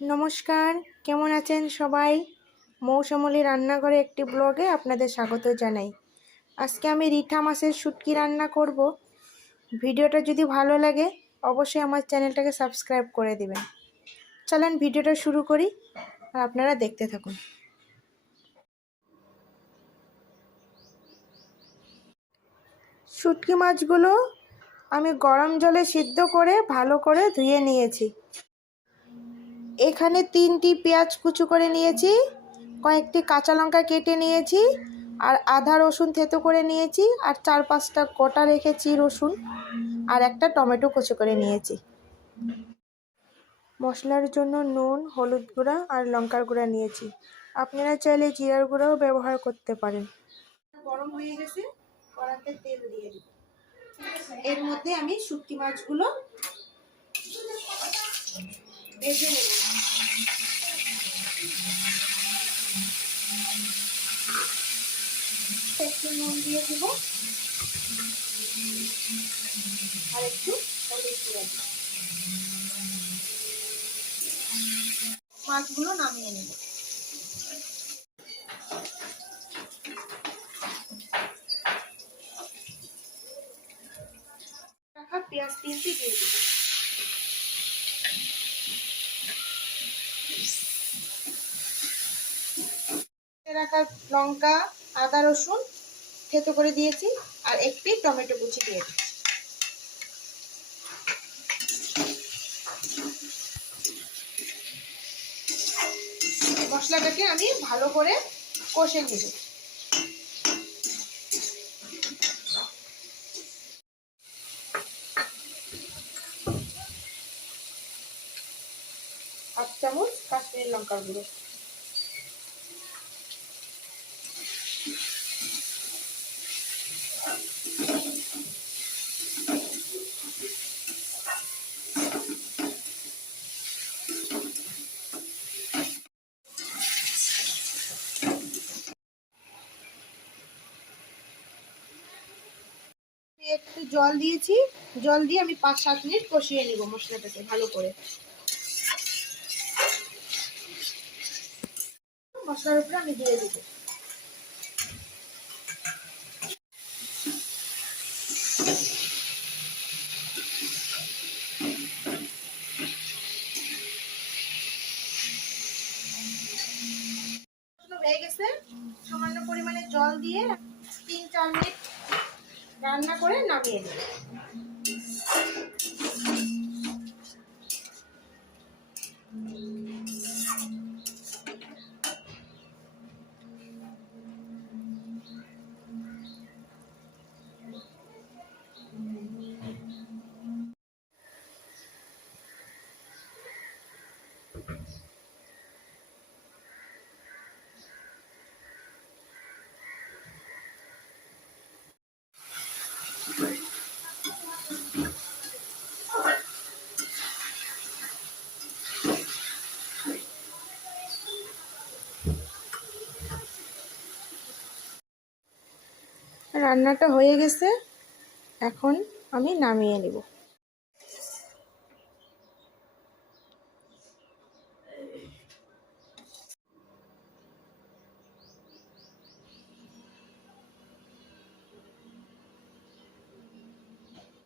নমস্কার, কেমন আছেন সবাই? মৌসুমী রান্নাঘরে একটি ব্লগে আপনাদের স্বাগত জানাই। আজকে আমি রিঠা মাছের শুটকি রান্না করব। ভিডিওটা যদি ভালো লাগে অবশ্যই আমার চ্যানেলটাকে সাবস্ক্রাইব করে দিবেন। চলেন ভিডিওটা শুরু করি আর আপনারা দেখতে থাকুন। শুটকি মাছগুলো আমি গরম জলে সিদ্ধ করে ভালো করে ধুয়ে নিয়েছি। এখানে 3টি পেঁয়াজ কুচি করে নিয়েছি, কয়েকটি কাঁচা লঙ্কা কেটে নিয়েছি, আর আদা রসুন থেতো করে নিয়েছি, আর 4-5টা গোটা রেখেছি রসুন, আর একটা টমেটো কুচি করে নিয়েছি। মশলার জন্য নুন, হলুদ গুঁড়া আর লঙ্কার গুঁড়া নিয়েছি। আপনারা চাইলে জিরার গুঁড়াও ব্যবহার করতে পারেন। গরম হয়ে গেছে, কড়াতে তেল দিয়ে দিই। এর মধ্যে আমি শুটকি মাছগুলো ভেজে নেব। একটু নুন দিয়ে দিব আর একটু হলুদ গুঁড়া দিব। মাছগুলো নামিয়ে নেব। রাখা পেঁয়াজ 3টি দিয়ে দিব। রাখা লঙ্কা, আদা রসুন থেতো করে দিয়েছি, আর একটি টমেটো কুচি দিয়ে দিচ্ছি। মশলাটাকে আমি ভালো করে কষে নেব। হাফ চামচ কাশ্মীরি লঙ্কার গুঁড়ো, একটু জল দিয়েছি। জল দিয়ে আমি 5-7 মিনিট কষিয়ে নেব মশলাটাকে ভালো করে। মশলার উপরে আমি দিয়ে দেব। হয়ে গেছে, সামান্য পরিমাণে জল দিয়ে 3-4 মিনিট রান্না করে নামিয়ে নেব। রান্নাটা হয়ে গেছে, এখন আমি নামিয়ে নেব।